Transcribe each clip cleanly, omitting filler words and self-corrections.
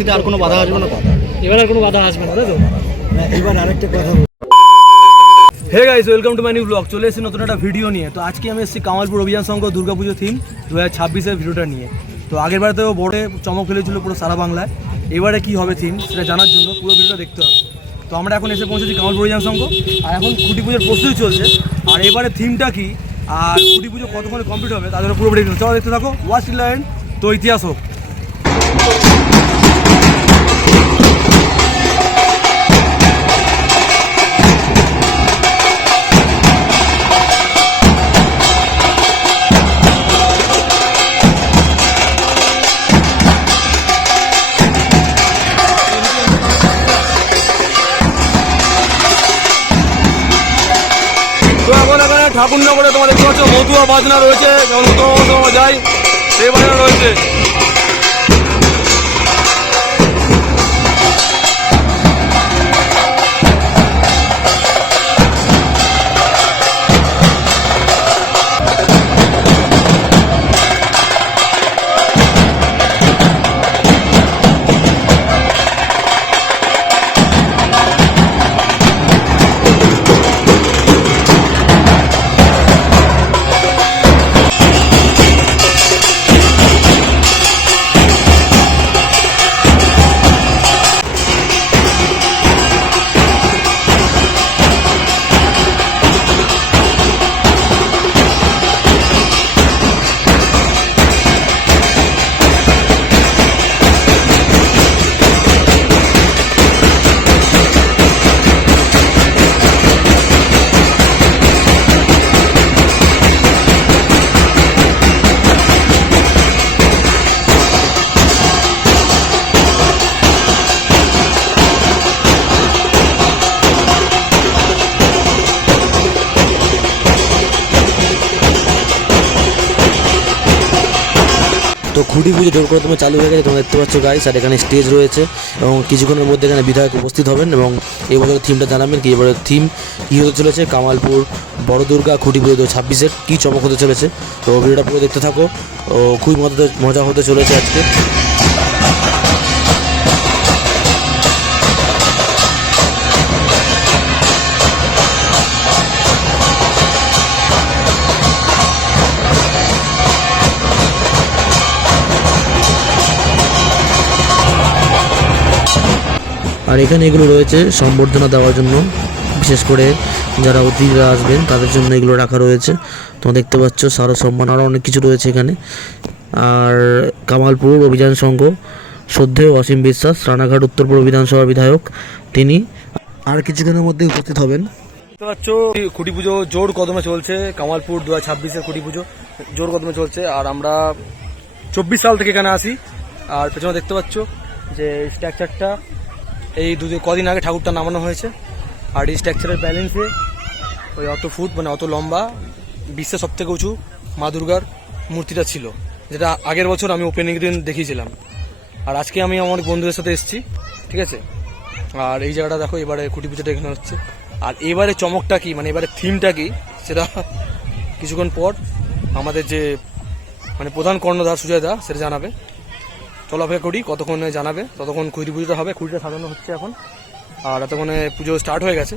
পরবর্তীতে আর কোনো বাধা আসবে না? এবার আর কোনো বাধা আসবে না, তাই তো? এবার আরেকটা কথা। Hey guys, welcome to my new blog. চলে এসেছি নতুন একটা ভিডিও নিয়ে। তো আজকে আমি এসেছি কামালপুর অভিযান সংঘ দুর্গাপুজো থিম 2026-এর ভিডিওটা নিয়ে। তো আগের বারে তো বড় চমক ফেলেছিল পুরো সারা বাংলায়। এবারে কি হবে থিম সেটা জানার জন্য পুরো ভিডিওটা দেখতে হবে। তো আমরা এখন এসে পৌঁছেছি কামালপুর অভিযান সংঘ, আর এখন খুঁটি পুজোর প্রস্তুতি চলছে। আর এবারে থিমটা কি আর খুঁটি পুজো কতক্ষণে কমপ্লিট হবে তাদের পুরো ভিডিও চলো দেখতে থাকো। Watch till and. তো ইতিহাস হোক। ঠাকুরনগরে তোমার দেখতে পাচ্ছ মতুয়া বাজনা রয়েছে, যেমন মতুয়া যাই সেই বাজনা রয়েছে। তো খুঁটি পুজো জোর করে চালু হয়ে গেছে, তোমরা দেখতে পাচ্ছ গাইস। আর এখানে স্টেজ রয়েছে এবং কিছুক্ষণের মধ্যে এখানে বিধায়ক উপস্থিত হবেন এবং এই বছরের থিমটা জানাবেন কি এবারের থিম কী হতে চলেছে, কামালপুর বড় দুর্গা খুঁটি পুজো 2026-এর কী চমক হতে চলেছে। তো ভিডিওটা পুরো দেখতে থাকো, খুবই মজা হতে চলেছে আজকে। আর এখানে এগুলো রয়েছে সম্বর্ধনা দেওয়ার জন্য, বিশেষ করে যারা অতিথিরা আসবেন তাদের জন্য এগুলো রাখা রয়েছে। তোমরা দেখতে পাচ্ছ সারা সম্মান আরও অনেক কিছু রয়েছে এখানে। আর কামালপুর অভিযান সংঘ শ্রদ্ধেয় অসীম বিশ্বাস, রানাঘাট উত্তরপুর বিধানসভার বিধায়ক, তিনি আর কিছুক্ষণের মধ্যে উপস্থিত হবেন। দেখতে পাচ্ছ খুঁটি পুজো জোর কদমে চলছে। কামালপুর 2026-এর খুঁটি পুজো জোর কদমে চলছে। আর আমরা 24 সাল থেকে এখানে আসি। আর পেছনে দেখতে পাচ্ছ যে স্ট্রাকচারটা এই কদিন আগে ঠাকুরটা নামানো হয়েছে। আর এই স্ট্রাকচারের ব্যালেন্সে ওই অত ফুট মানে অত লম্বা বিশ্বের সব থেকে উঁচু মা দুর্গার মূর্তিটা ছিল, যেটা আগের বছর আমি ওপেনিং দিন দেখিয়েছিলাম। আর আজকে আমি আমার বন্ধুদের সাথে এসেছি, ঠিক আছে। আর এই জায়গাটা দেখো, এবারে খুঁটি পুজোটা এখানে হচ্ছে। আর এবারে চমকটা কি মানে এবারে থিমটা কি সেটা কিছুক্ষণ পর আমাদের যে মানে প্রধান কর্ণধার সুজয় দা সেটা জানাবে। চলো অপেক্ষা করি কতক্ষণে জানাবে। ততক্ষণ খুঁটি পুজোটা হবে, খুঁটিটা সাজানো হচ্ছে এখন। আর এতক্ষণে পুজো স্টার্ট হয়ে গেছে।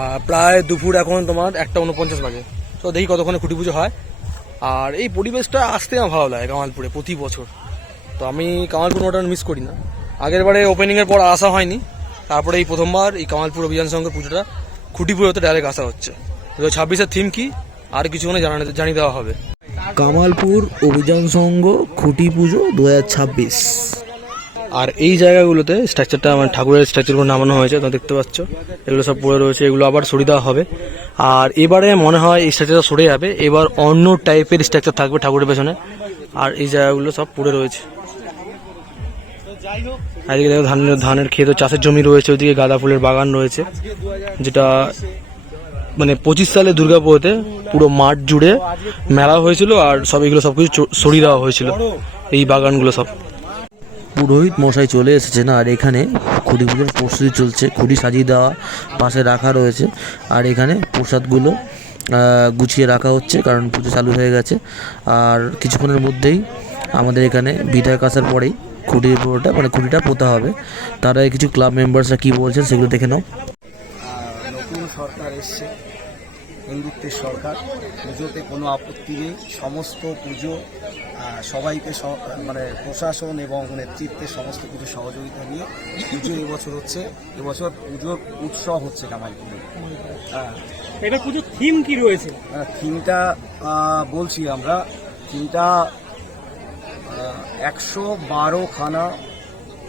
আর প্রায় দুপুর এখন তোমার 1:49 বাজে। তো দেখি কতক্ষণে খুঁটি পুজো হয়। আর এই পরিবেশটা আসতে আমার ভালো লাগে কামালপুরে প্রতি বছর। তো আমি কামালপুর ওটা মিস করি না। আগের বারে ওপেনিংয়ের পর আসা হয়নি, তারপরে এই প্রথমবার এই কামালপুর অভিযান সংঘের পুজোটা খুঁটি পুজোতে ডাইরেক্ট আসা হচ্ছে। 2026-এর থিম কি আর কিছুক্ষণে জানিয়ে দেওয়া হবে। কামালপুর অভিযান সংঘ খুঁটি পুজো 2026। আর এই জায়গাগুলোতে স্ট্রাকচারটা আমার ঠাকুরের স্ট্রাকচারগুলো নামানো হয়েছে, তো দেখতে পাচ্ছ এগুলো সব পড়ে রয়েছে। এগুলো আবার সরিয়ে দেওয়া হবে। আর এবারে মনে হয় এই স্ট্রাকচারটা সরে যাবে, এবার অন্য টাইপের স্ট্রাকচার থাকবে ঠাকুরের পেছনে। আর এই জায়গাগুলো সব পড়ে রয়েছে। আর এদিকে দেখো ধানের ক্ষেত, চাষের জমি রয়েছে। ওইদিকে গাঁদা ফুলের বাগান রয়েছে, যেটা মানে 25 সালে দুর্গাপুজোতে পুরো মাঠ জুড়ে মেলা হয়েছিল। আর সব এগুলো সবকিছু সরিয়ে দেওয়া হয়েছিল, এই বাগানগুলো সব। পুরোহিত মশাই চলে এসেছেন আর এখানে খুঁটি পুজোর প্রস্তুতি চলছে। খুঁটি সাজিয়ে দেওয়া পাশে রাখা রয়েছে। আর এখানে প্রসাদগুলো গুছিয়ে রাখা হচ্ছে, কারণ পুজো চালু হয়ে গেছে। আর কিছুক্ষণের মধ্যেই আমাদের এখানে বিধায়ক আসার পরেই খুঁটির পুরোটা মানে খুঁটিটা পোতা হবে। তারা কিছু ক্লাব মেম্বার্সরা কী বলছেন সেগুলো দেখে নাও। নতুন সরকার এসছে, হিন্দুত্বের সরকার। পুজোতে কোনো আপত্তি নেই, সমস্ত পুজো সবাইকে মানে প্রশাসন এবং নেতৃত্বের সমস্ত কিছু সহযোগিতা নিয়ে পুজো এবছর হচ্ছে। এবছর পুজোর উৎসব হচ্ছে কামালপুরে। এটা পুজোর থিম কি রয়েছে? থিমটা বলছি আমরা, থিমটা 112খানা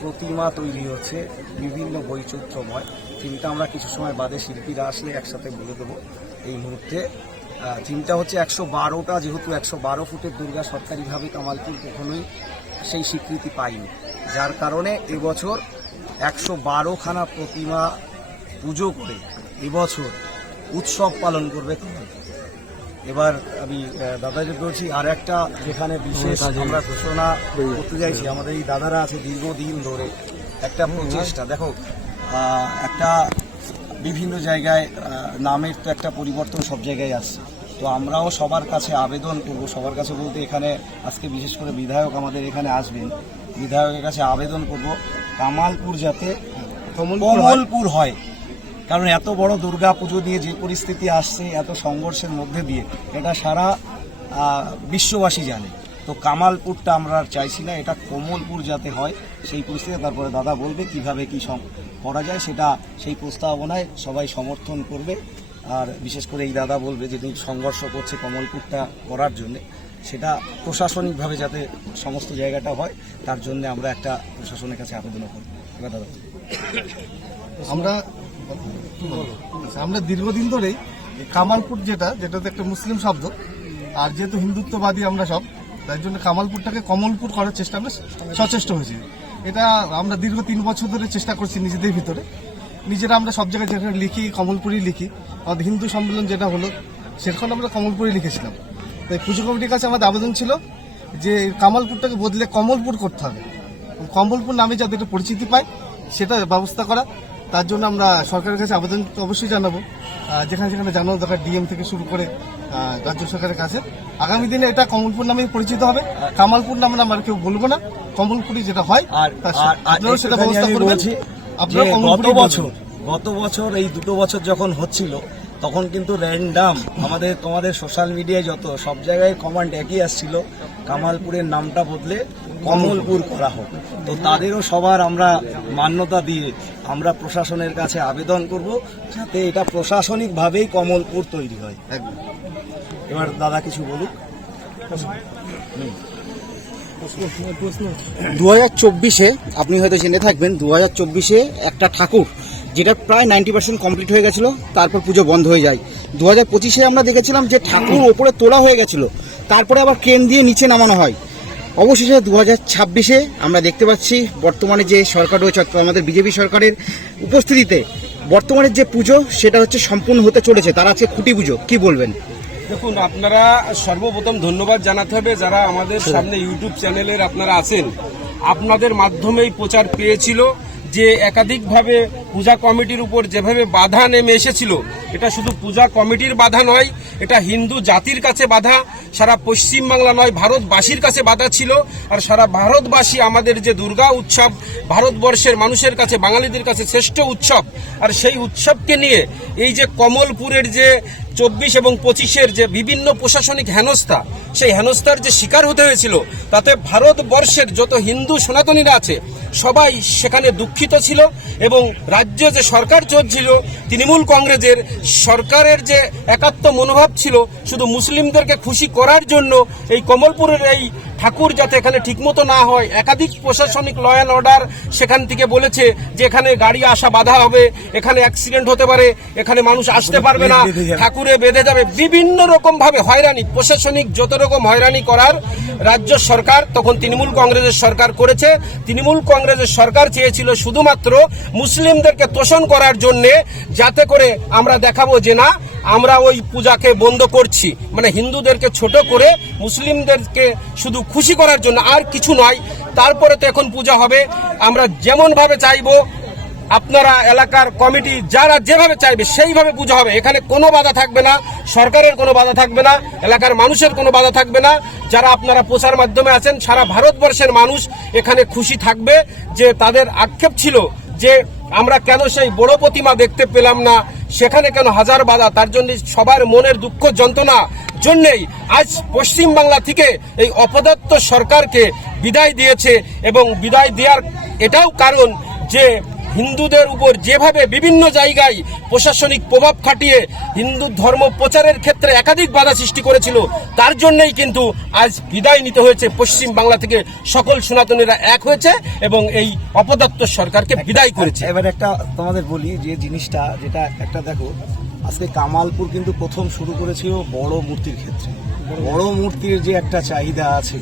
প্রতিমা তৈরি হচ্ছে, বিভিন্ন বৈচিত্র্যময়। থিমটা আমরা কিছু সময় বাদে শিল্পীরা আসলে একসাথে বলে দেবো। এই মুহূর্তে থিমটা হচ্ছে 112টা, যেহেতু 112 ফুটের দুর্গা সরকারিভাবে কামালপুর কখনোই সেই স্বীকৃতি পায়নি, যার কারণে এবছর 112খানা প্রতিমা পুজো করে এবছর উৎসব পালন করবে কামালপুর। এবার আমি দাদাকে বলছি, আর একটা যেখানে বিশেষ আমরা ঘোষণা করতে চাইছি, আমাদের এই দাদারা আছে দীর্ঘদিন ধরে একটা প্রচেষ্টা। দেখো, একটা বিভিন্ন জায়গায় নামের তো একটা পরিবর্তন সব জায়গায় আসছে, তো আমরাও সবার কাছে আবেদন করব। সবার কাছে বলতে এখানে আজকে বিশেষ করে বিধায়ক আমাদের এখানে আসবেন, বিধায়কের কাছে আবেদন করব কামালপুর যাতে কমলপুর হয়। কারণ এত বড় দুর্গা পুজো দিয়ে যে পরিস্থিতি আসছে, এত সংঘর্ষের মধ্যে দিয়ে, এটা সারা বিশ্ববাসী জানে। তো কামালপুরটা আমরা আর চাইছি না, এটা কমলপুর যাতে হয় সেই পরিস্থিতি। তারপরে দাদা বলবে কিভাবে কি করা যায়, সেটা সেই প্রস্তাবনায় সবাই সমর্থন করবে। আর বিশেষ করে এই দাদা বলবে যে সংঘর্ষ করছে কমলপুরটা করার জন্য, সেটা প্রশাসনিকভাবে যাতে সমস্ত জায়গাটা হয়, তার জন্য আমরা একটা প্রশাসনের কাছে আবেদন করব। এবার দাদা, আমরা দীর্ঘদিন ধরেই কামালপুর যেটাতে একটা মুসলিম শব্দ, আর যেহেতু হিন্দুত্ববাদী আমরা সব, তার জন্য কামালপুরটাকে কমলপুর করার চেষ্টা আমরা সচেষ্ট হয়েছি। এটা আমরা দীর্ঘ 3 বছর ধরে চেষ্টা করছি নিজেদের ভিতরে। নিজেরা আমরা সব জায়গায় যেখানে লিখি কমলপুরই লিখি। আমাদের হিন্দু সম্মেলন যেটা হলো সেখানে আমরা কমলপুরই লিখেছিলাম। তাই পুজো কমিটির কাছে আমাদের আবেদন ছিল যে কামালপুরটাকে বদলে কমলপুর করতে হবে, কমলপুর নামে যাতে একটা পরিচিতি পায় সেটা ব্যবস্থা করা। তার জন্য আমরা সরকারের কাছে আবেদন অবশ্যই জানাবো, যেখানে যেখানে জানানো দরকার, ডিএম থেকে শুরু করে রাজ্য সরকারের কাছে। আগামী দিনে এটা কমলপুর নামে পরিচিত হবে। কামালপুর নামে আমরা কেউ বলবো না, কমলপুরই যেটা হয় আপনারাও সেটা ব্যবস্থা করবেন। আপনারা গত বছর এই 2 বছর যখন হচ্ছিল, তখন কিন্তু র্যান্ডাম তোমাদের সোশ্যাল মিডিয়ায় যত সব জায়গায় কমেন্ট একই আসছিল, কামালপুরের নামটা বদলে কমলপুর করা হোক। তো তাদেরও সবার আমরা মান্যতা দিয়ে আমরা প্রশাসনের কাছে আবেদন করব যাতে এটা প্রশাসনিকভাবেই কমলপুর তৈরি হয়। এবার দাদা কিছু বলুক। 2024-এ আপনি হয়তো জেনে থাকবেন, 2024-এ একটা ঠাকুর যেটা প্রায় 90% কমপ্লিট হয়ে গেছিল, তারপর পুজো বন্ধ হয়ে যায়। 2025-এ আমরা দেখেছিলাম যে ঠাকুর ওপরে তোলা হয়ে গেছিল, তারপরে আবার ক্রেন দিয়ে নিচে নামানো হয়। অবশেষে 2026-এ আমরা দেখতে পাচ্ছি বর্তমানে যে সরকার রয়েছে, আমাদের বিজেপি সরকারের উপস্থিতিতে বর্তমানের যে পুজো সেটা হচ্ছে সম্পূর্ণ হতে চলেছে। তার আজকে খুঁটি পুজো, কি বলবেন? দেখুন, আপনারা সর্বপ্রথম ধন্যবাদ জানাতে হবে যারা আমাদের সামনে ইউটিউব চ্যানেলের আপনারা আছেন। আপনাদের মাধ্যমেই প্রচার পেয়েছিল যে একাধিকভাবে পূজা কমিটির উপর যেভাবে বাধা নেমে এসেছিল, এটা শুধু পূজা কমিটির বাধা নয়, এটা হিন্দু জাতির কাছে বাধা, সারা পশ্চিমবাংলা নয় ভারতবাসীর কাছে বাধা ছিল। আর সারা ভারতবাসী আমাদের যে দুর্গা উৎসব, ভারতবর্ষের মানুষের কাছে, বাঙালিদের কাছে শ্রেষ্ঠ উৎসব। আর সেই উৎসবকে নিয়ে এই যে কমলপুরের যে 24 এবং 25-এর যে বিভিন্ন প্রশাসনিক হেনস্থা, সেই হেনস্থার যে শিকার হতে হয়েছিল, তাতে ভারতবর্ষের যত হিন্দু সনাতনীরা আছে সবাই সেখানে দুঃখিত ছিল। এবং রাজ্যে যে সরকার চলছিল তৃণমূল কংগ্রেসের সরকারের যে একাত্ম মনোভাব ছিল, শুধু মুসলিমদেরকে খুশি করার জন্য এই কমলপুরের এই ঠাকুর যাতে এখানে ঠিকমতো না হয়, একাধিক প্রশাসনিক ল অ্যান্ড অর্ডার সেখান থেকে বলেছে যে এখানে গাড়ি আসা বাধা হবে, এখানে অ্যাক্সিডেন্ট হতে পারে, এখানে মানুষ আসতে পারবে না, ঠাকুরে বেঁধে যাবে। বিভিন্ন রকম ভাবে হয়রানি, প্রশাসনিক যত রকম হয়রানি করার রাজ্য সরকার তখন তৃণমূল কংগ্রেসের সরকার করেছে। তৃণমূল কংগ্রেসের সরকার চেয়েছিল শুধুমাত্র মুসলিমদেরকে তোষণ করার জন্য, যাতে করে আমরা দেখাবো যে না, আমরা ওই পূজাকে বন্ধ করছি, মানে হিন্দুদেরকে ছোট করে মুসলিমদেরকে শুধু খুশি করার জন্য, আর কিছু নয়। তারপরে তো এখন পূজা হবে, আমরা যেমন ভাবে চাইবো আপনারা এলাকার কমিটি যারা যেভাবে চাইবে সেইভাবে পুজো হবে। এখানে কোনো বাধা থাকবে না, সরকারের কোনো বাধা থাকবে না, এলাকার মানুষের কোনো বাধা থাকবে না। যারা আপনারা প্রচার মাধ্যমে আছেন, সারা ভারতবর্ষের মানুষ এখানে খুশি থাকবে। যে তাদের আক্ষেপ ছিল যে আমরা কেন সেই বড় প্রতিমা দেখতে পেলাম না, সেখানে কেন হাজার বাধা, তার জন্য সবার মনের দুঃখ যন্ত্রণা জন্যেই আজ পশ্চিমবাংলা থেকে এই অপদত্ত সরকারকে বিদায় দিয়েছে। এবং বিদায় দেওয়ার এটাও কারণ যে হিন্দুদের উপর যেভাবে বিভিন্ন জায়গায় প্রশাসনিক প্রভাব খাটিয়ে হিন্দু ধর্ম প্রচারের ক্ষেত্রে একাধিক বাধা সৃষ্টি করেছিল, তার জন্যই কিন্তু আজ বিদায় নিতে হয়েছে। পশ্চিম বাংলা থেকে সকল সনাতনীরা এক হয়েছে এবং এই অপদত্ত সরকারকে বিদায় করেছে। এবার একটা তোমাদের বলি যে জিনিসটা, যেটা একটা দেখো, আজকে কামালপুর কিন্তু প্রথম শুরু করেছিল বড় মূর্তির ক্ষেত্রে। বড় মূর্তির যে একটা চাহিদা আছে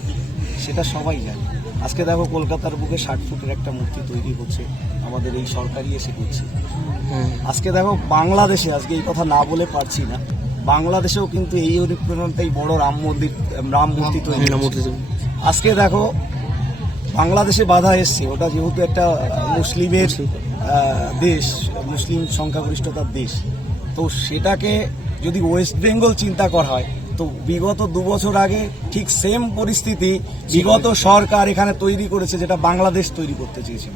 সেটা সবাই জানে। আজকে দেখো কলকাতার বুকে 60 ফুটের একটা মূর্তি তৈরি হচ্ছে, আমাদের এই সরকারই এসে করছে। আজকে দেখো বাংলাদেশে, আজকে এই কথা না বলে পারছি না, বাংলাদেশেও কিন্তু এই অনুপ্রেরণাতেই বড় রাম মূর্তি তৈরি হচ্ছে। আজকে দেখো বাংলাদেশে বাধা এসছে, ওটা যেহেতু একটা মুসলিমের দেশ, মুসলিম সংখ্যাগরিষ্ঠতার দেশ, তো সেটাকে যদি ওয়েস্ট বেঙ্গল চিন্তা করা হয়, তো বিগত 2 বছর আগে ঠিক সেম পরিস্থিতি বিগত সরকার এখানে তৈরি করেছে, যেটা বাংলাদেশ তৈরি করতে চেয়েছিল।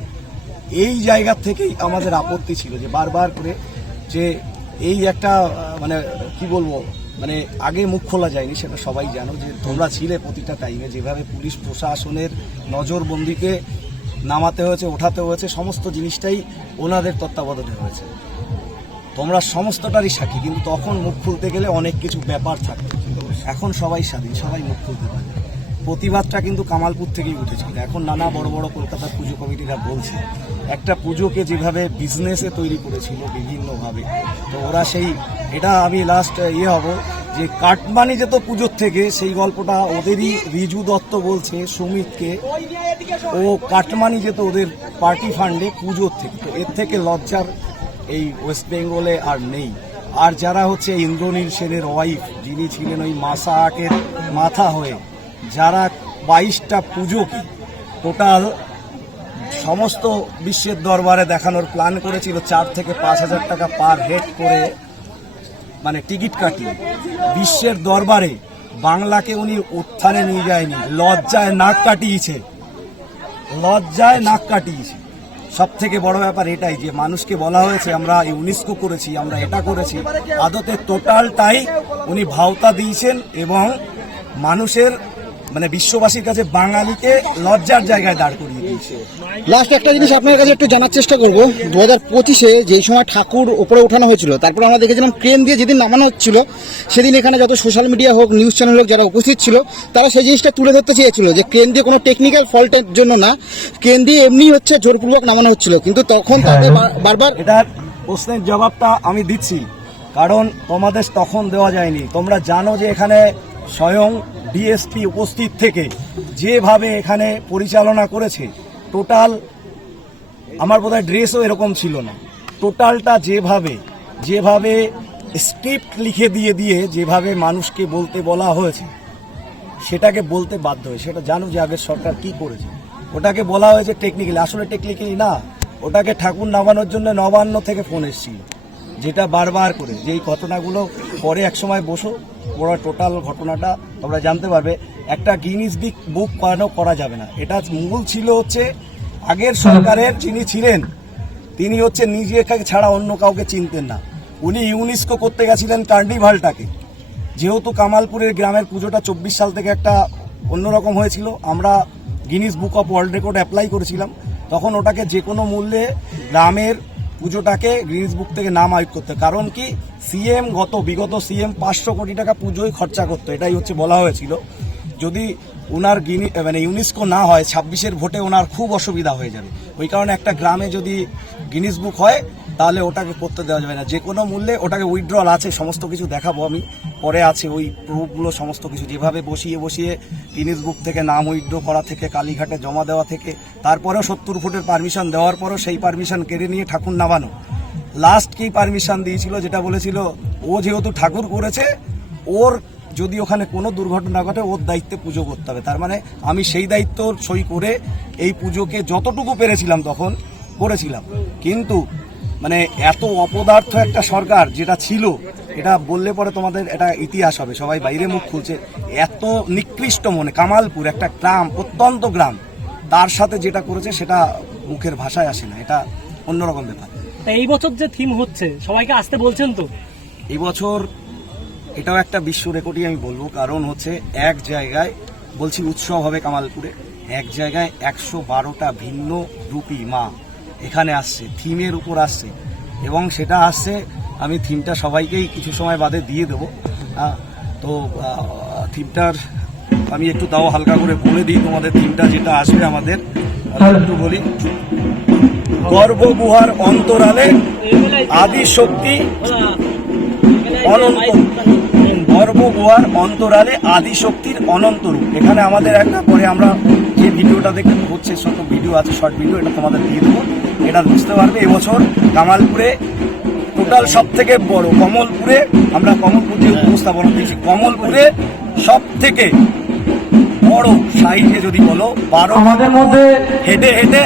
এই জায়গা থেকেই আমাদের আপত্তি ছিল যে বারবার করে যে এই একটা মানে কি বলবো, মানে আগে মুখ খোলা যায়নি, সেটা সবাই জানো যে তোমরা ছিলে প্রতিটা টাইমে, যেভাবে পুলিশ প্রশাসনের নজরবন্দিকে নামাতে হয়েছে, ওঠাতে হয়েছে, সমস্ত জিনিসটাই ওনাদের তত্ত্বাবধানে হয়েছে। তোমরা সমস্তটারই সাক্ষী। কিন্তু তখন মুখ খুলতে গেলে অনেক কিছু ব্যাপার থাকতো, এখন সবাই স্বাধীন, সবাই মুখ খুলতে পারে। প্রতিবাদটা কিন্তু কামালপুর থেকেই উঠেছিল। এখন নানা বড় বড় কলকাতার পুজো কমিটিরা বলছে একটা পুজোকে যেভাবে বিজনেসে তৈরি করেছিল বিভিন্নভাবে, তো ওরা সেই, এটা আমি লাস্ট হব যে কাটমানি যেত পুজোর থেকে, সেই গল্পটা ওদেরই রিজু দত্ত বলছে সুমিতকে, ও কাটমানি যেত ওদের পার্টি ফান্ডে পুজোর থেকে। তো এর থেকে লজ্জার এই ওয়েস্ট বেঙ্গলে আর নেই। আর যারা হচ্ছে ইন্দ্রনীল সেনের ওয়াইফ, যিনি ছিলেন ওই মাসা আর্টের মাথা হয়ে, যারা 22টা পুজোকে টোটাল সমস্ত বিশ্বের দরবারে দেখানোর প্ল্যান করেছিল, 4 থেকে 5 হাজার টাকা পার হেড করে, মানে টিকিট কাটিয়ে বিশ্বের দরবারে বাংলাকে উনি উত্থানে নিয়ে যায়নি, লজ্জায় নাক কাটিয়েছে, লজ্জায় নাক কাটিয়েছে। সব থেকে বড় ব্যাপার এটাই যে মানুষকে বলা হয়েছে আমরা ইউনেস্কো করেছি, আমরা এটা করেছি, আদতে টোটালটাই উনি ভাওতা দিয়েছেন এবং মানুষের মানে বিশ্ববাসীর কাছে বাঙালিকে লজ্জার জায়গায় দাঁড় করিয়ে দিয়েছে। লাস্ট একটা জিনিস আপনার কাছে একটু জানার চেষ্টা করবো, 2025-এ যেই সময় ঠাকুর উপরে ওঠানো হয়েছিল, তারপর আমরা দেখেছিলাম ক্রেন দিয়ে যেদিন নামানো হচ্ছিল, সেদিন এখানে যত সোশ্যাল মিডিয়া হোক, নিউজ চ্যানেল হোক, যারা উপস্থিত ছিল, তারা সেই জিনিসটা তুলে ধরতে চেয়েছিল যে ক্রেন দিয়ে কোনো টেকনিক্যাল ফল্টের জন্য না, ক্রেন দিয়ে এমনি হচ্ছে জোরপূর্বক নামানো হচ্ছিল। কিন্তু তখন তাদের বারবার এটার প্রশ্নের জবাবটা আমি দিচ্ছি, কারণ তোমাদের তখন দেওয়া যায়নি। তোমরা জানো যে এখানে স্বয়ং ডিএসপি উপস্থিত থেকে যেভাবে এখানে পরিচালনা করেছে, টোটাল আমার বোধহয় ড্রেসও এরকম ছিল না, টোটালটা যেভাবে স্ক্রিপ্ট লিখে দিয়ে যেভাবে মানুষকে বলতে বলা হয়েছে, সেটাকে বলতে বাধ্য হয়ে, সেটা জানো যে আগের সরকার কি করেছে। ওটাকে বলা হয়েছে টেকনিক্যালি, আসলে টেকনিক্যালি না, ওটাকে ঠাকুর নামানোর জন্য নবান্ন থেকে ফোন এসেছিল, যেটা বারবার করে যেই ঘটনাগুলো পরে একসময় বসো ওরা টোটাল ঘটনাটা তোমরা জানতে পারবে। একটা গিনিস বুক বানানো করা যাবে না। এটা মূল ছিল হচ্ছে আগের সরকারের যিনি ছিলেন, তিনি হচ্ছে নিজেকে ছাড়া অন্য কাউকে চিনতেন না। উনি ইউনেস্কো করতে গেছিলেন কার্নিভালটাকে, যেহেতু কামালপুরের গ্রামের পুজোটা 24 সাল থেকে একটা অন্যরকম হয়েছিল, আমরা Guinness book of world record apply করেছিলাম। তখন ওটাকে যে কোনো মূল্যে গ্রামের পুজোটাকে গিনিস বুক থেকে নাম আউট করতে, কারণ কি বিগত সিএম 500 কোটি টাকা পুজোয় খরচা করতো, এটাই হচ্ছে বলা হয়েছিল। যদি ওনার ইউনেস্কো না হয় 26-এর ভোটে ওনার খুব অসুবিধা হয়ে যাবে। ওই কারণে একটা গ্রামে যদি গিনিস বুক হয় তাহলে ওটাকে করতে দেওয়া যাবে না, যে কোনো মূল্যে ওটাকে উইথড্রল আছে, সমস্ত কিছু দেখাবো আমি পরে, আছে ওই প্রুফগুলো সমস্ত কিছু, যেভাবে বসিয়ে গিনিস বুক থেকে নাম উইথড্র করা থেকে, কালীঘাটে জমা দেওয়া থেকে, তারপরেও 70 ফুটের পারমিশন দেওয়ার পরও সেই পারমিশন কেড়ে নিয়ে ঠাকুর নামানো। লাস্ট কি পারমিশন দিয়েছিল, যেটা বলেছিল ও যেহেতু ঠাকুর করেছে, ওর যদি ওখানে কোনো দুর্ঘটনা ঘটে ওর দায়িত্বে পুজো করতে হবে। তার মানে আমি সেই দায়িত্ব সই করে এই পুজোকে যতটুকু পেরেছিলাম তখন করেছিলাম, কিন্তু মানে এত অপদার্থ একটা সরকার যেটা ছিল, এটা বললে পরে তোমাদের এটা ইতিহাস হবে, সবাই বাইরে মুখ খুলছে। এত নিকৃষ্ট মনে কামালপুর একটা গ্রাম, প্রত্যন্ত গ্রাম, তার সাথে যেটা করেছে সেটা মুখের ভাষায় আসে না, এটা অন্যরকম ব্যাপার। এই বছর যে থিম হচ্ছে সবাইকে আসতে বলছেন তো? এই বছর এটাও একটা বিশ্ব রেকর্ডই আমি বলবো, কারণ হচ্ছে এক জায়গায় বলছি উৎসব হবে কামালপুরে, এক জায়গায় 112টা ভিন্ন রূপী মা এখানে আসছে, থিমের উপর আসছে, এবং সেটা আসছে, আমি থিমটা সবাইকেই কিছু সময় বাদে দিয়ে দেবো। তো থিমটার আমি একটু তাও হালকা করে বলে দিই তোমাদের, থিমটা যেটা আসবে আমাদের একটু বলি, গর্ভগুহার অন্তরালে আদি শক্তি অনন্ত, গর্ভগুহার অন্তরালে আদি শক্তির অনন্ত রূপ। এখানে আমাদের একটা পরে আমরা যে ভিডিওটা দেখতে হচ্ছে, ছোট ভিডিও আছে, শর্ট ভিডিও, এটা তোমাদের দিয়ে দেবো, এটা বুঝতে পারবে। এবছর কামালপুরে টোটাল সব থেকে বড়, কমলপুরে আমরা কমলপুর যে উপস্থাপনা দিয়েছি, কমলপুরে সব থেকে বড় সাইজে যদি বলো 12 আমাদের মধ্যে হেঁটে হেঁটে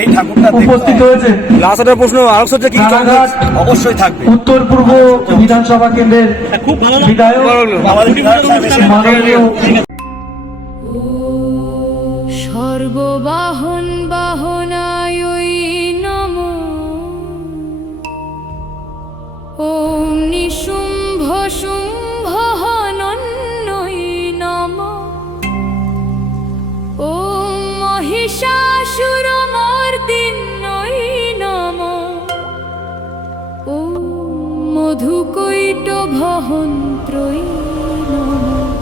এই ঠাকুরটা উপস্থিত হয়েছে। লাস্ট একটা প্রশ্ন, আলোচনা কি অবশ্যই থাকবে। উত্তর পূর্ব বিধানসভা কেন্দ্রের খুব ভালো বিধায়ক আমাদের বিধায়ক সাহেব এসে মাননীয় সর্ববাহন বাহনায় নমঃ। ওম নিশুম্ভ শুম্ভ হনন্যৈ নমঃ। ওম মহিষাসুরমর্দিন্যৈ নমঃ। ওম মধুকৈটভহন্ত্রৈ নমঃ।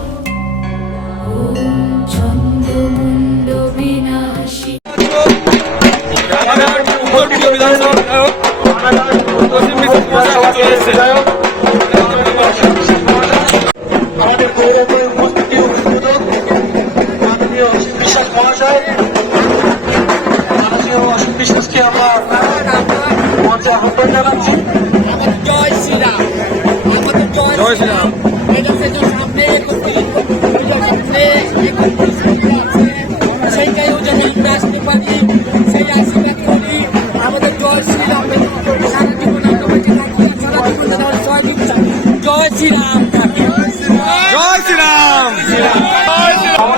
ওম চন্দ্রমুণ্ড বিনাশী। আমাদের গৌরবের উপস্থিতি উদ্বোধক মাননীয় অসীম বিশ্বাস মহাশয়, মাননীয় অসীম বিশ্বাসকে আমরা মঞ্চে আহ্বান জানাচ্ছি। জয় শ্রীরাম, আমাদের জয় শ্রীরাম। এটা সেটা সামনে সেইটাই যেন আমরা আসতে পারি, সেই আশীর্বাদ করি। আমাদের জয় শ্রীরাম, সারা জীবন আমরা বেঁচে থাকি, সারা জীবন জয় দিচ্ছি। জয় শ্রীরাম, জয় শ্রীরাম,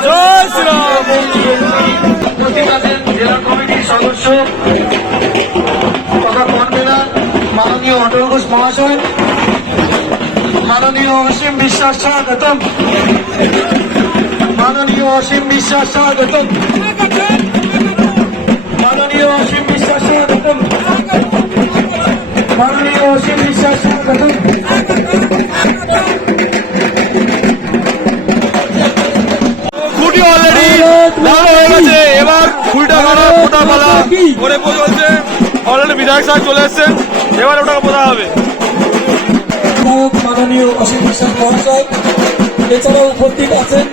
জয় শ্রীরাম। উপস্থিত আছেন জেলা কমিটির সদস্য তথা কনভেনার মাননীয় অটল ঘোষ মহাশয়, মাননীয় অসীম বিশ্বাস স্বাগতম, মাননীয় অসীম বিশ্বাস স্বাগতম, মাননীয় অসীম বিশ্বাস স্বাগতম, মাননীয় অসীম বিশ্বাস স্বাগতম। খুঁটি অলরেডি লাগানো হয়ে গেছে, এবার খুঁটিটা মারা পোটা পালা করে চলছে। অলরেডি বিধায়ক সাহেব চলে এসছেন, এবার ওটাকে পোতা হবে। মাননীয় অসীম বিশ্বাস মহাশয়, এছাড়াও উপস্থিত আছেন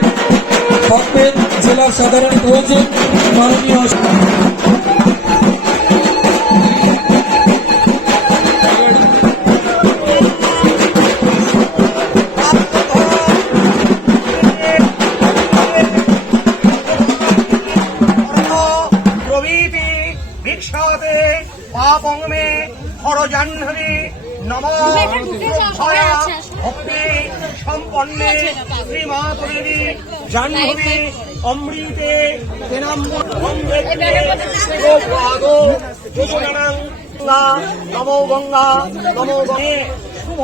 থাকবেন জেলার সাধারণ প্রয়োজন মাননীয় প্রভৃতি ভিক্ষাতে পাপং মে হরজাহ্নবী নমঃ। ভক্তি সম্পন্নে শ্রীমাতদেবী জাহ্নবী অমৃতে নমো গঙ্গা নমো গঙ্গে শুভ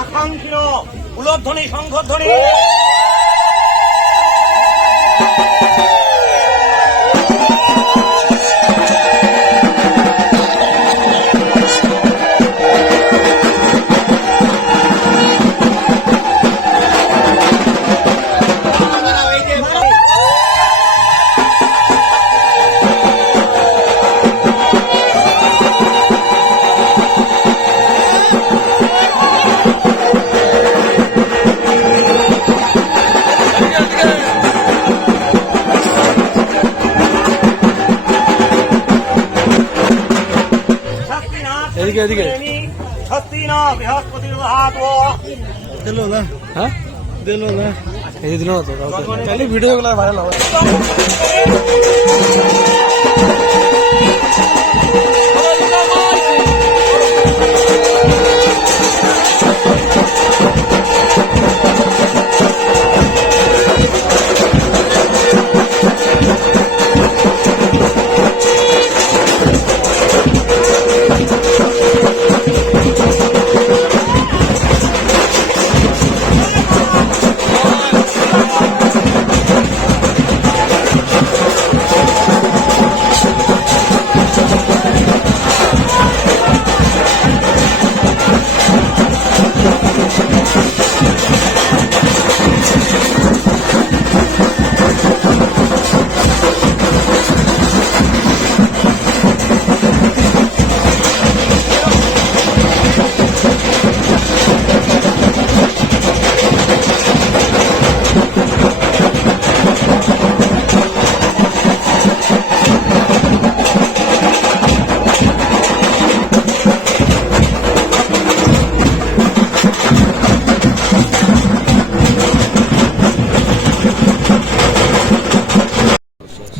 আকাঙ্ক্ষিণ উলধ্বনি শঙ্খধ্বনি। এদিকে এদিকে সত্যি না বৃহস্পতির হাত দিল না, হ্যাঁ দিল না, এই দিল না তো তাহলে ভিডিও গুলো ভাইরাল হবে।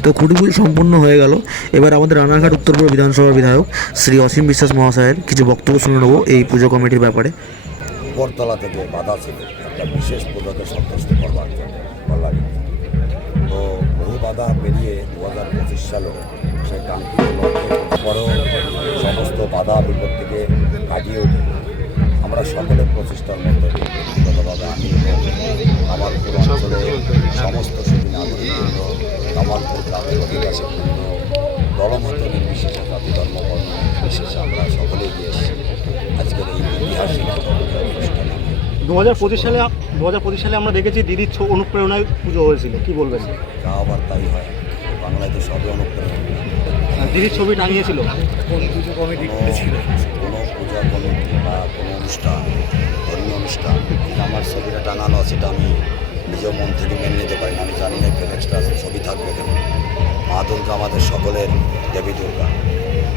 তো খুঁটি পুজো সম্পূর্ণ হয়ে গেল। এবার আমাদের রানাঘাট উত্তরপুর বিধানসভার বিধায়ক শ্রী অসীম বিশ্বাস মহাশয়ের কিছু বক্তব্য শুনে নেবো এই পুজো কমিটির ব্যাপারে। উপরতলা থেকে বাধা ছিল একটা বিশেষ পুজোকে সন্তুষ্ট করবার জন্য তো বহু বাধা পেরিয়ে 2025 সালেও সে কাঙ্ক্ষিত লক্ষ্যের পরেও সমস্ত বাধা বিপত্তিকে কাটিয়ে উঠে আমরা সকলের প্রচেষ্টার মধ্যে ব্যক্তিগতভাবে আমি এবং আমার পুরো অঞ্চলে সমস্ত সুদী নাগরিকবৃন্দ কামালপুর গ্রামের অধিবাসীবৃন্দ দলমত নির্বিশেষে জাতি ধর্ম বর্ণ নির্বিশেষে আমরা সকলেই গিয়ে এসেছি আজকের এই ঐতিহাসিক অনুষ্ঠানে। 2025 সালে আমরা দেখেছি দিদির অনুপ্রেরণায় পুজো হয়েছিল, কি বলবেন? যা আবার তাই হয়, বাংলায় তো সবই অনুপ্রেরণা। দিদির ছবি টাঙিয়েছিল কোনো পূজা কমিটি বা কোনো অনুষ্ঠান, ধর্মীয় অনুষ্ঠান আমার ছবিটা টাঙানো সেটা আমি নিজের মন থেকে মেনে নিতে পারি না। আমি জানি না এক্সট্রা ছবি থাকবে কেন। মা দুর্গা আমাদের সকলের দেবী দুর্গা,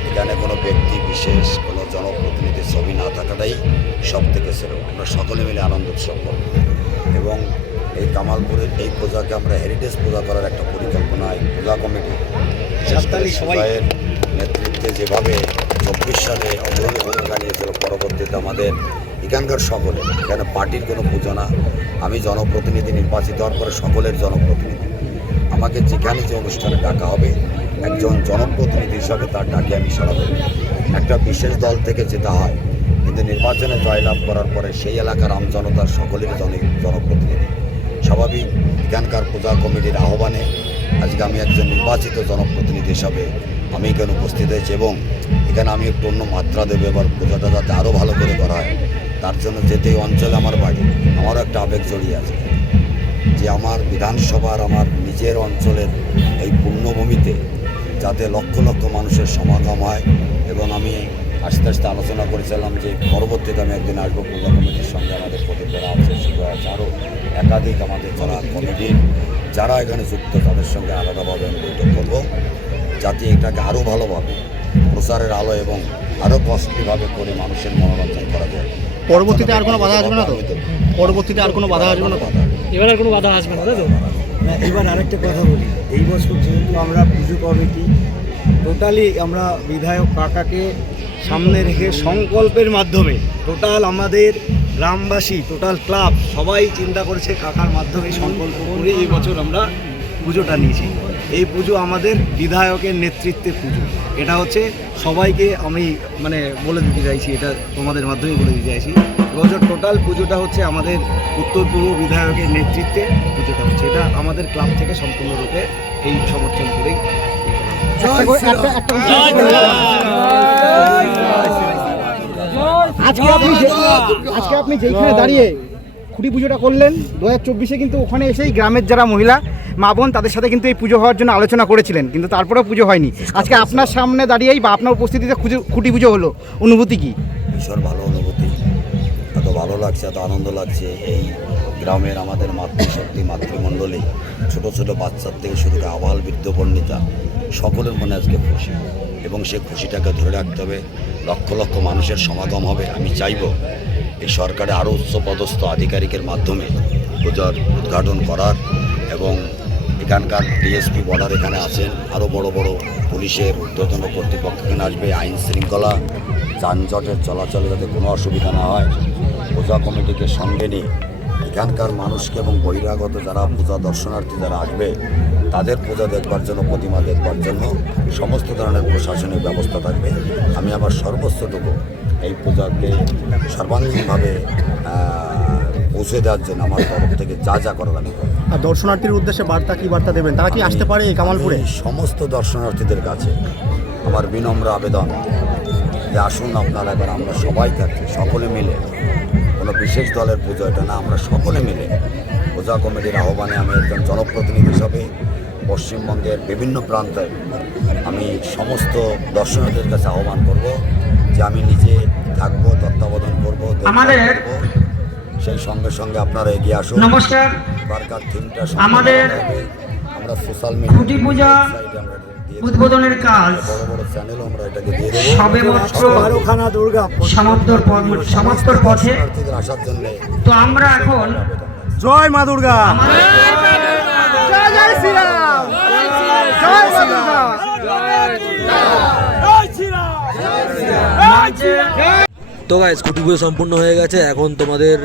এখানে কোনো ব্যক্তি বিশেষ কোনো জনপ্রতিনিধির ছবি না থাকাটাই সব থেকে সেরা। আমরা সকলে মিলে আনন্দ উৎসব করব এবং এই কামালপুরের এই পূজাকে আমরা হেরিটেজ পূজা করার একটা পরিকল্পনা এই পূজা কমিটি সবাইয়ের নেতৃত্বে যেভাবে 24 সালে অগ্রণী ভূমিকা নিয়েছিল, পরবর্তীতে আমাদের এখানকার সকলে, এখানে পার্টির কোনো পুজো না, আমি জনপ্রতিনিধি নির্বাচিত হওয়ার পরে সকলের জনপ্রতিনিধি। আমাকে যেখানে যে অনুষ্ঠানে ডাকা হবে একজন জনপ্রতিনিধি হিসাবে তার ডাকে আমি সাড়া দেব। একটা বিশেষ দল থেকে যেতে হয়, কিন্তু নির্বাচনে জয়লাভ করার পরে সেই এলাকার আমজনতার সকলের জনপ্রতিনিধি। স্বাভাবিক এখানকার পূজা কমিটির আহ্বানে আজকে আমি একজন নির্বাচিত জনপ্রতিনিধি হিসাবে আমি এখানে উপস্থিত হয়েছি এবং এখানে আমি একটু অন্য মাত্রা দেবো। এবার পূজাটা যাতে আরও ভালো করে করা হয় তার জন্য যেতে এই অঞ্চলে আমার বাড়ি, আমারও একটা আবেগ জড়িয়ে আছে যে আমার বিধানসভার আমার নিজের অঞ্চলের এই পুণ্যভূমিতে যাতে লক্ষ লক্ষ মানুষের সমাগম হয়। এবং আমি আস্তে আস্তে আলোচনা করেছিলাম যে পরবর্তীতে আমি একদিন আসবো পূজা কমিটির সঙ্গে, আমাদের প্রতিজ্ঞা আছে, সেগুলো আছে আরও একাধিক আমাদের যারা কমিটির যারা এখানে যুক্ত তাদের সঙ্গে আলাদাভাবে আমি বৈঠক করবো যাতে এটাকে আরও ভালোভাবে প্রচারের আলো এবং আরও কষ্টভাবে করে মানুষের মনোরঞ্জন করা যায়। পরবর্তীতে আর কোনো বাধা আসবে না তো? পরবর্তীতে আর কোনো বাধা আসবে না তো? এবার আর কোনো বাধা আসবে না, তাই তো? না, এবার আরেকটা কথা বলি, এই বছর যেহেতু আমরা পুজো কমিটি টোটালি আমরা বিধায়ক কাকাকে সামনে রেখে সংকল্পের মাধ্যমে টোটাল আমাদের গ্রামবাসী টোটাল ক্লাব সবাই চিন্তা করেছে কাকার মাধ্যমে সংকল্প করে এই বছর আমরা পুজোটা নিয়েছি। এই পুজো আমাদের বিধায়কের নেতৃত্বে পুজো, এটা হচ্ছে সবাইকে আমি বলে দিতে চাইছি, এটা তোমাদের মাধ্যমেই বলে দিতে চাইছি। এবছর টোটাল পুজোটা হচ্ছে আমাদের উত্তর পূর্ব বিধায়কের নেতৃত্বে পুজোটা হচ্ছে, এটা আমাদের ক্লাব থেকে সম্পূর্ণরূপে এই সমর্থন করেই। আজকে আপনি যেখানে দাঁড়িয়ে খুঁটি পুজোটা করলেন 2024-এ, কিন্তু ওখানে এসেই গ্রামের যারা মহিলা মা বোন তাদের সাথে কিন্তু এই পুজো হওয়ার জন্য আলোচনা করেছিলেন, কিন্তু তারপরেও পুজো হয়নি। আজকে আপনার সামনে দাঁড়িয়েই বা আপনার উপস্থিতিতে খুঁটি পুজো হলো, অনুভূতি কি? ভীষণ ভালো অনুভূতি, এত ভালো লাগছে, এত আনন্দ লাগছে। এই গ্রামের আমাদের মাতৃশক্তি মাতৃমণ্ডলী ছোট ছোট বাচ্চার থেকে শুরু করে আবাল বৃদ্ধ পণ্ডিতা সকলের মনে আজকে খুশি এবং সে খুশিটাকে ধরে রাখতে হবে। লক্ষ লক্ষ মানুষের সমাগম হবে। আমি চাইব এই সরকারে আরও উচ্চপদস্থ আধিকারিকের মাধ্যমে পূজার উদ্ঘাটন করার এবং এখানকার ডিএসপি বর্ডার এখানে আছেন, আরও বড় বড় পুলিশের ঊর্ধ্বতন কর্তৃপক্ষ এখানে আসবে। আইন শৃঙ্খলা যানজটের চলাচলে যাতে কোনো অসুবিধা না হয়, পূজা কমিটিকে সঙ্গে নিয়ে এখানকার মানুষকে এবং বহিরাগত যারা পূজা দর্শনার্থী যারা আসবে তাদের পূজা দেখবার জন্য, প্রতিমা দেখবার জন্য সমস্ত ধরনের প্রশাসনিক ব্যবস্থা থাকবে। আমি আমার সর্বোচ্চটুকু এই পূজাকে সর্বাঙ্গীনভাবে পৌঁছে দেওয়ার জন্য আমার তরফ থেকে যা যা করার আমি করব। আর দর্শনার্থীর উদ্দেশ্যে কি বার্তা দেবেন? তারা কি আসতে পারে এই কামালপুরে? সমস্ত দর্শনার্থীদের কাছে আমার বিনম্র আবেদন যে আসুন আপনারা, এবার আমরা সবাই থাকছি, সকলে মিলে, কোনো বিশেষ দলের পুজো এটা না, আমরা সকলে মিলে পূজা কমিটির আহ্বানে আমি একজন জনপ্রতিনিধি হিসাবে পশ্চিমবঙ্গের বিভিন্ন প্রান্তে আমি সমস্ত দর্শনার্থীদের কাছে আহ্বান করব যে আমি নিজে থাকবো, তত্ত্বাবধান করবো, সেই সঙ্গে সঙ্গে আপনারা এগিয়ে আসুন। নমস্কার, বারকার থিমটা আমাদের আমরা সোশ্যাল মিডিয়া খুঁটি পূজা উদ্বোধনের কাজ বড় বড় চ্যানেলও আমরা এটাকে দিয়ে দেবো। সবেমাত্র সমাপ্তর পথে। আসার জন্য তো আমরা এখন জয় মা দুর্গা, জয় জয় শ্রীরাম। তো গাইস খুঁটি পুজো সম্পূর্ণ হয়ে গেছে। এখন তোমাদের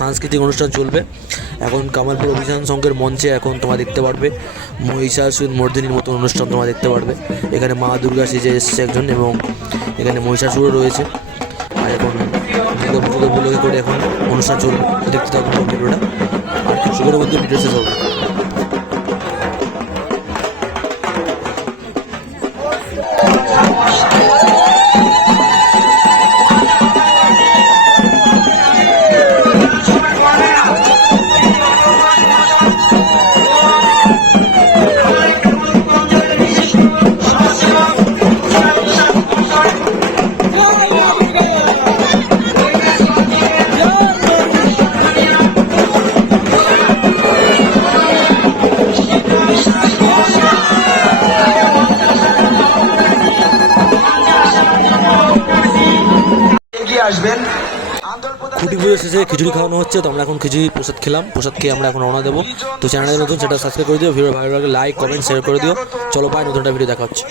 সাংস্কৃতিক অনুষ্ঠান চলবে। এখন কামালপুর অভিযান সংঘের মঞ্চে এখন তোমরা দেখতে পারবে মহিষাসুর মর্দিনীর মতো অনুষ্ঠান তোমরা দেখতে পারবে। এখানে মা দুর্গা সেজে এসছে একজন এবং এখানে মহিষাসুরও রয়েছে। আর এখন দুর্গা পুজো করে এখন অনুষ্ঠান চলবে, দেখতে থাকবো ভিডিওটা। আর কিছুক্ষণের মধ্যে ভিডিও শেষ হবে। খুঁটি পুজো শেষে খিচুড়ি খাওয়ানো হচ্ছে, তো আমরা এখন খিচুড়ি প্রসাদ খেলাম। প্রসাদ খেয়ে আমরা এখন রওনা দেবো। তো চ্যানেলে নতুন সেটা সাবস্ক্রাইব করে দিও, ভিডিও ভালো লাগলে লাইক কমেন্ট শেয়ার করে দিও। চলো পাই নতুন একটা ভিডিও দেখা হচ্ছে।